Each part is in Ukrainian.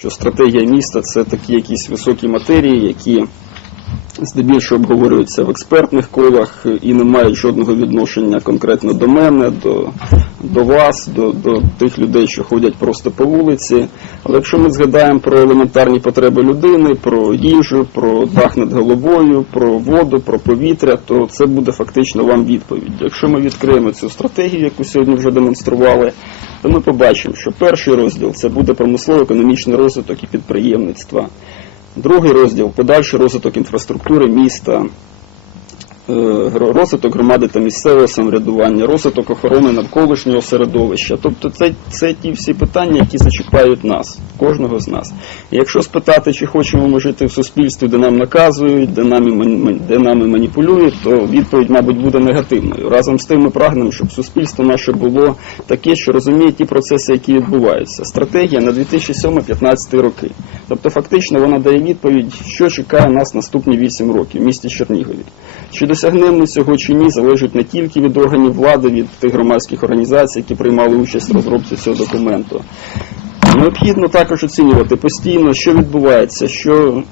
що стратегія міста це такі якісь високі матерії, які здебільшого обговорюються в експертних колах і не мають жодного відношення конкретно до мене, до, до вас, до, до тих людей, що ходять просто по вулиці. Але якщо ми згадаємо про елементарні потреби людини, про їжу, про дах над головою, про воду, про повітря, то це буде фактично вам відповідь. Якщо ми відкриємо цю стратегію, яку сьогодні вже демонстрували, то ми побачимо, що перший розділ це буде промислово-економічний розвиток і підприємництва. Другий розділ подальший розвиток інфраструктури міста, розвиток громади та місцевого самоврядування, розвиток охорони навколишнього середовища. Тобто це, це ті всі питання, які зачіпають нас, кожного з нас. І якщо спитати, чи хочемо ми жити в суспільстві, де нам наказують, де нами, де нами маніпулюють, то відповідь, мабуть, буде негативною. Разом з тим ми прагнемо, щоб суспільство наше було таке, що розуміє ті процеси, які відбуваються. Стратегія на 2007-2015 роки. Тобто, фактично, вона дає відповідь, що чекає нас наступні 8 років в місті Чернігові. Чи досягнемо ми цього чи ні, залежить не тільки від органів влади, від тих громадських організацій, які приймали участь в розробці цього документу. Необхідно також оцінювати постійно, що відбувається, що,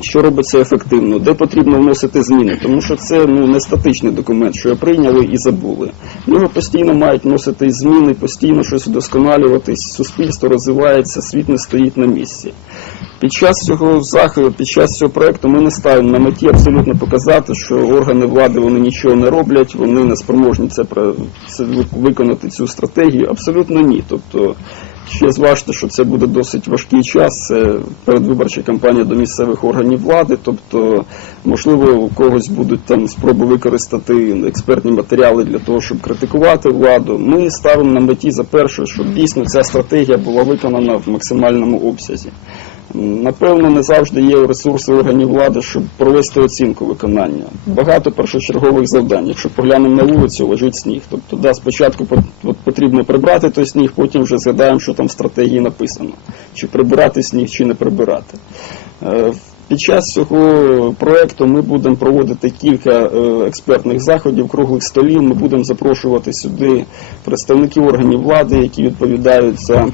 що робиться ефективно, де потрібно вносити зміни, тому що це ну, не статичний документ, що прийняли і забули. В нього постійно мають вносити зміни, постійно щось вдосконалюватись, суспільство розвивається, світ не стоїть на місці. Під час цього заходу, під час цього проекту ми не ставимо на меті абсолютно показати, що органи влади вони нічого не роблять, вони не спроможні це, про- це виконати цю стратегію. Абсолютно ні. Тобто ще зважте, що це буде досить важкий час. Це передвиборча кампанія до місцевих органів влади. Тобто, можливо, у когось будуть там спроби використати експертні матеріали для того, щоб критикувати владу. Ми ставимо на меті за перше, щоб дійсно ця стратегія була виконана в максимальному обсязі. Напевно, не завжди є ресурси органів влади, щоб провести оцінку виконання. Багато першочергових завдань. Якщо поглянемо на вулицю, лежить сніг. Тобто, да, спочатку потрібно прибрати той сніг, потім вже згадаємо, що там в стратегії написано. Чи прибирати сніг, чи не прибирати. Е, Під час цього проекту ми будемо проводити кілька е, експертних заходів, круглих столів. Ми будемо запрошувати сюди представників органів влади, які відповідають за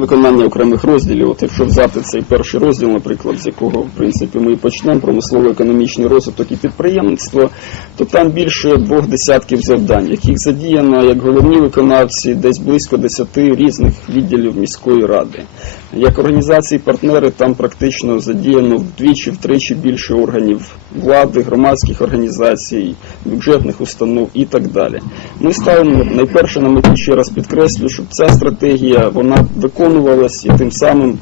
виконання окремих розділів. От якщо взяти цей перший розділ, наприклад, з якого в принципі ми і почнемо промислово-економічний розвиток і підприємництво, то там більше двох десятків завдань, яких задіяно як головні виконавці десь близько десяти різних відділів міської ради. Як організації партнери там практично задіяно вдвічі-втричі більше органів влади, громадських організацій, бюджетних установ і так далі. Ми ставимо найперше на меті ще раз підкреслю, щоб ця стратегія вона виконувалась і тим самим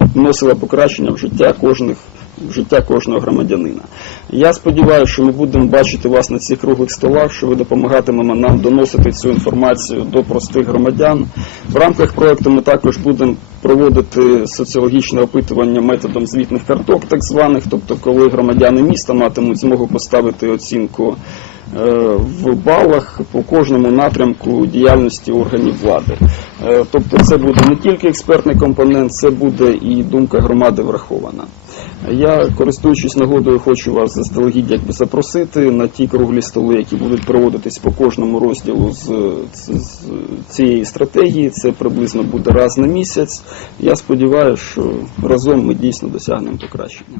вносила покращення в життя кожних. В життя кожного громадянина. Я сподіваюся, що ми будемо бачити вас на цих круглих столах, що ви допомагатимемо нам доносити цю інформацію до простих громадян. В рамках проекту ми також будемо проводити соціологічне опитування методом звітних карток, так званих, тобто, коли громадяни міста матимуть змогу поставити оцінку в балах по кожному напрямку діяльності органів влади. Е, Тобто це буде не тільки експертний компонент, це буде і думка громади врахована. Я, користуючись нагодою, хочу вас заздалегідь якби запросити на ті круглі столи, які будуть проводитись по кожному розділу з, з, з цієї стратегії. Це приблизно буде раз на місяць. Я сподіваюся, що разом ми дійсно досягнемо покращення.